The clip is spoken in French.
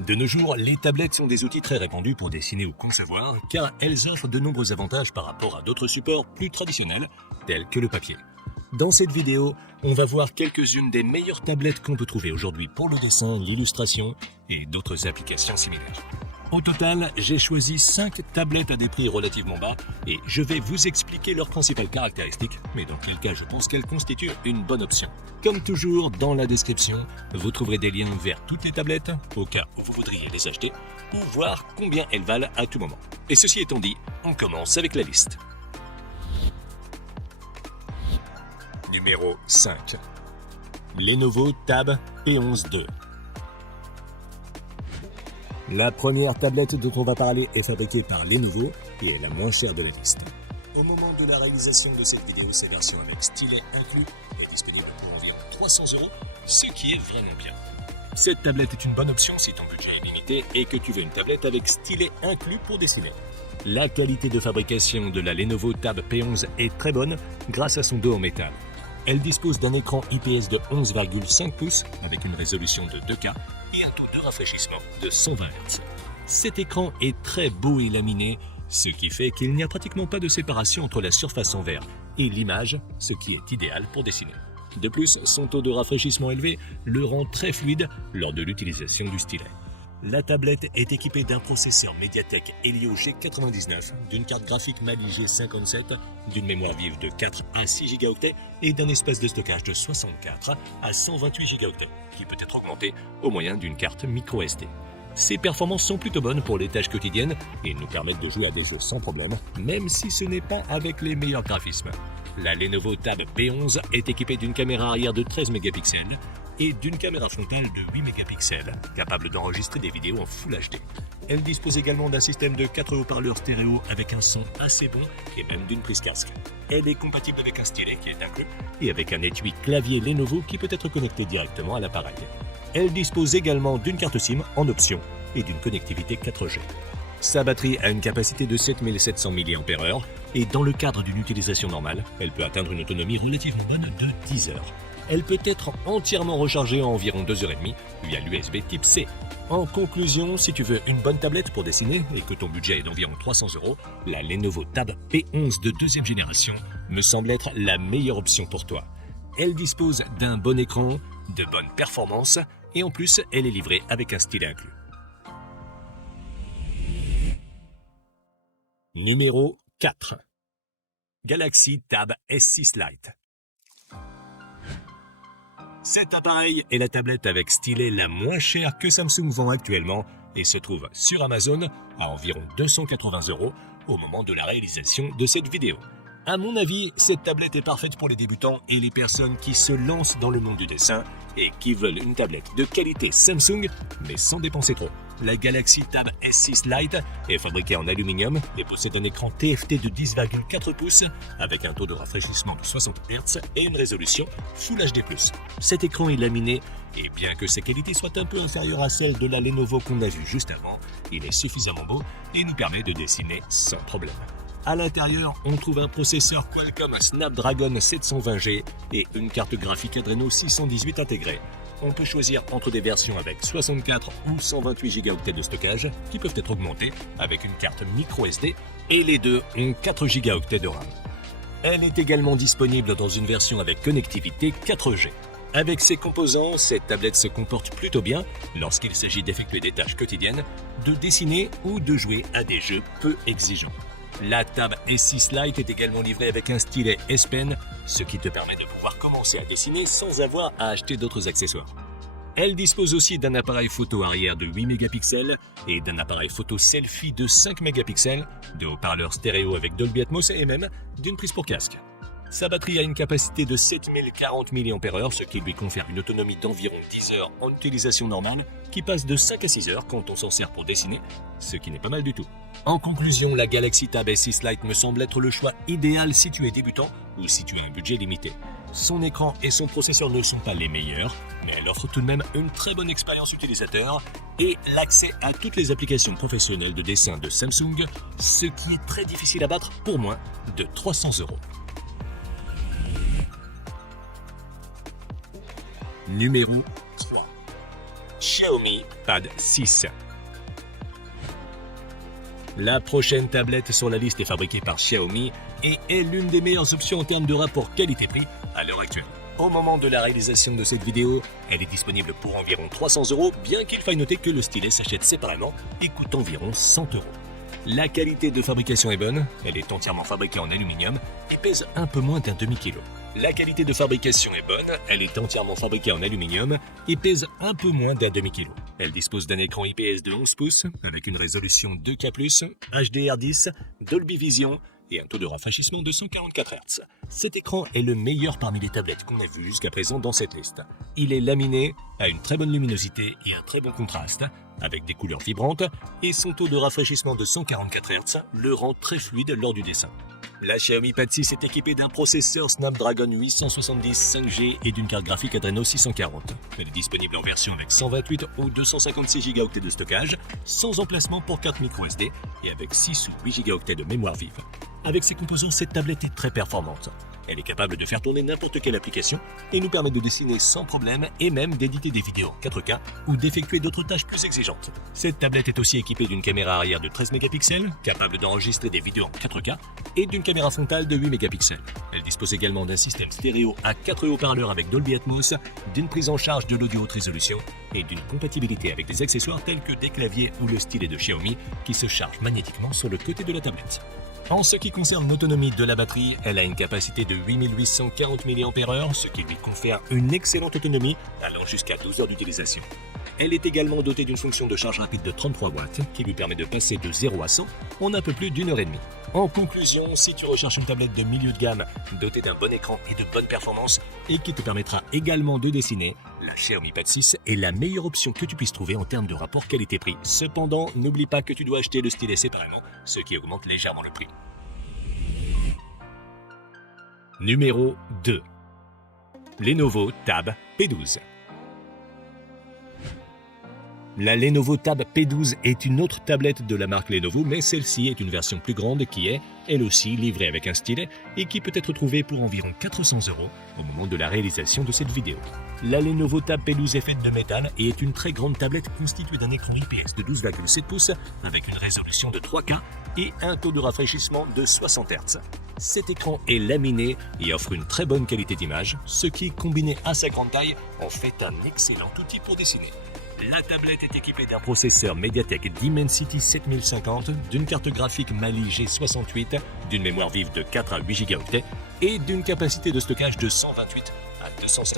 De nos jours, les tablettes sont des outils très répandus pour dessiner ou concevoir, car elles offrent de nombreux avantages par rapport à d'autres supports plus traditionnels, tels que le papier. Dans cette vidéo, on va voir quelques-unes des meilleures tablettes qu'on peut trouver aujourd'hui pour le dessin, l'illustration et d'autres applications similaires. Au total, j'ai choisi 5 tablettes à des prix relativement bas et je vais vous expliquer leurs principales caractéristiques, mais dans quel cas je pense qu'elles constituent une bonne option. Comme toujours, dans la description, vous trouverez des liens vers toutes les tablettes, au cas où vous voudriez les acheter, ou voir combien elles valent à tout moment. Et ceci étant dit, on commence avec la liste. Numéro 5. Lenovo Tab P11-2. La première tablette dont on va parler est fabriquée par Lenovo et est la moins chère de la liste. Au moment de la réalisation de cette vidéo, cette version avec stylet inclus est disponible pour environ 300 €, ce qui est vraiment bien. Cette tablette est une bonne option si ton budget est limité et que tu veux une tablette avec stylet inclus pour dessiner. La qualité de fabrication de la Lenovo Tab P11 est très bonne grâce à son dos en métal. Elle dispose d'un écran IPS de 11,5 pouces avec une résolution de 2K et un taux de rafraîchissement de 120 Hz. Cet écran est très beau et laminé, ce qui fait qu'il n'y a pratiquement pas de séparation entre la surface en verre et l'image, ce qui est idéal pour dessiner. De plus, son taux de rafraîchissement élevé le rend très fluide lors de l'utilisation du stylet. La tablette est équipée d'un processeur MediaTek Helio G99, d'une carte graphique Mali G57, d'une mémoire vive de 4 à 6 Go et d'un espace de stockage de 64 à 128 Go, qui peut être augmenté au moyen d'une carte microSD. Ces performances sont plutôt bonnes pour les tâches quotidiennes et nous permettent de jouer à des jeux sans problème, même si ce n'est pas avec les meilleurs graphismes. La Lenovo Tab P11 est équipée d'une caméra arrière de 13 mégapixels et d'une caméra frontale de 8 mégapixels, capable d'enregistrer des vidéos en Full HD. Elle dispose également d'un système de 4 haut-parleurs stéréo avec un son assez bon et même d'une prise casque. Elle est compatible avec un stylet qui est inclus et avec un étui clavier Lenovo qui peut être connecté directement à l'appareil. Elle dispose également d'une carte SIM en option et d'une connectivité 4G. Sa batterie a une capacité de 7700 mAh et dans le cadre d'une utilisation normale, elle peut atteindre une autonomie relativement bonne de 10 heures. Elle peut être entièrement rechargée en environ 2h30 via l'USB type C. En conclusion, si tu veux une bonne tablette pour dessiner et que ton budget est d'environ 300 €, la Lenovo Tab P11 de deuxième génération me semble être la meilleure option pour toi. Elle dispose d'un bon écran, de bonnes performances et en plus, elle est livrée avec un stylet inclus. Numéro 4. Galaxy Tab S6 Lite. Cet appareil est la tablette avec stylet la moins chère que Samsung vend actuellement et se trouve sur Amazon à environ 280 € au moment de la réalisation de cette vidéo. À mon avis, cette tablette est parfaite pour les débutants et les personnes qui se lancent dans le monde du dessin et qui veulent une tablette de qualité Samsung mais sans dépenser trop. La Galaxy Tab S6 Lite est fabriquée en aluminium et possède un écran TFT de 10,4 pouces avec un taux de rafraîchissement de 60 Hz et une résolution Full HD+. Cet écran est laminé et bien que sa qualité soit un peu inférieure à celle de la Lenovo qu'on a vue juste avant, il est suffisamment beau et nous permet de dessiner sans problème. À l'intérieur, on trouve un processeur Qualcomm Snapdragon 720G et une carte graphique Adreno 618 intégrée. On peut choisir entre des versions avec 64 ou 128 Go de stockage qui peuvent être augmentés avec une carte microSD et les deux ont 4 Go de RAM. Elle est également disponible dans une version avec connectivité 4G. Avec ses composants, cette tablette se comporte plutôt bien lorsqu'il s'agit d'effectuer des tâches quotidiennes, de dessiner ou de jouer à des jeux peu exigeants. La Tab S6 Lite est également livrée avec un stylet S Pen, ce qui te permet de pouvoir commencer à dessiner sans avoir à acheter d'autres accessoires. Elle dispose aussi d'un appareil photo arrière de 8 mégapixels et d'un appareil photo selfie de 5 mégapixels, de haut-parleurs stéréo avec Dolby Atmos et même d'une prise pour casque. Sa batterie a une capacité de 7040 mAh, ce qui lui confère une autonomie d'environ 10 heures en utilisation normale, qui passe de 5 à 6 heures quand on s'en sert pour dessiner, ce qui n'est pas mal du tout. En conclusion, la Galaxy Tab S6 Lite me semble être le choix idéal si tu es débutant ou si tu as un budget limité. Son écran et son processeur ne sont pas les meilleurs, mais elle offre tout de même une très bonne expérience utilisateur et l'accès à toutes les applications professionnelles de dessin de Samsung, ce qui est très difficile à battre pour moins de 300 €. Numéro 3. Xiaomi Pad 6. La prochaine tablette sur la liste est fabriquée par Xiaomi et est l'une des meilleures options en termes de rapport qualité-prix à l'heure actuelle. Au moment de la réalisation de cette vidéo, elle est disponible pour environ 300 €, bien qu'il faille noter que le stylet s'achète séparément et coûte environ 100 €. La qualité de fabrication est bonne, elle est entièrement fabriquée en aluminium et pèse un peu moins d'un demi-kilo. La qualité de fabrication est bonne, elle est entièrement fabriquée en aluminium et pèse un peu moins d'un demi-kilo. Elle dispose d'un écran IPS de 11 pouces avec une résolution 2K+, HDR10, Dolby Vision et un taux de rafraîchissement de 144 Hz. Cet écran est le meilleur parmi les tablettes qu'on a vues jusqu'à présent dans cette liste. Il est laminé, a une très bonne luminosité et un très bon contraste, avec des couleurs vibrantes, et son taux de rafraîchissement de 144 Hz le rend très fluide lors du dessin. La Xiaomi Pad 6 est équipée d'un processeur Snapdragon 870 5G et d'une carte graphique Adreno 640. Elle est disponible en version avec 128 ou 256 Go de stockage, sans emplacement pour carte microSD et avec 6 ou 8 Go de mémoire vive. Avec ses composants, cette tablette est très performante. Elle est capable de faire tourner n'importe quelle application et nous permet de dessiner sans problème et même d'éditer des vidéos en 4K ou d'effectuer d'autres tâches plus exigeantes. Cette tablette est aussi équipée d'une caméra arrière de 13 mégapixels, capable d'enregistrer des vidéos en 4K, et d'une caméra frontale de 8 mégapixels. Elle dispose également d'un système stéréo à 4 haut-parleurs avec Dolby Atmos, d'une prise en charge de l'audio haute résolution et d'une compatibilité avec des accessoires tels que des claviers ou le stylet de Xiaomi qui se charge magnétiquement sur le côté de la tablette. En ce qui concerne l'autonomie de la batterie, elle a une capacité de 8840 mAh, ce qui lui confère une excellente autonomie allant jusqu'à 12 heures d'utilisation. Elle est également dotée d'une fonction de charge rapide de 33 watts qui lui permet de passer de 0 à 100 en un peu plus d'une heure et demie. En conclusion, si tu recherches une tablette de milieu de gamme dotée d'un bon écran et de bonnes performances et qui te permettra également de dessiner, la Xiaomi Pad 6 est la meilleure option que tu puisses trouver en termes de rapport qualité-prix. Cependant, n'oublie pas que tu dois acheter le stylet séparément, ce qui augmente légèrement le prix. Numéro 2. Lenovo Tab P12. La Lenovo Tab P12 est une autre tablette de la marque Lenovo, mais celle-ci est une version plus grande qui est, elle aussi, livrée avec un stylet et qui peut être trouvée pour environ 400 € au moment de la réalisation de cette vidéo. La Lenovo Tab P12 est faite de métal et est une très grande tablette constituée d'un écran IPS de 12,7 pouces avec une résolution de 3K et un taux de rafraîchissement de 60 Hz. Cet écran est laminé et offre une très bonne qualité d'image, ce qui, combiné à sa grande taille, en fait un excellent outil pour dessiner. La tablette est équipée d'un processeur MediaTek Dimensity 7050, d'une carte graphique Mali G68, d'une mémoire vive de 4 à 8 Go et d'une capacité de stockage de 128 à 250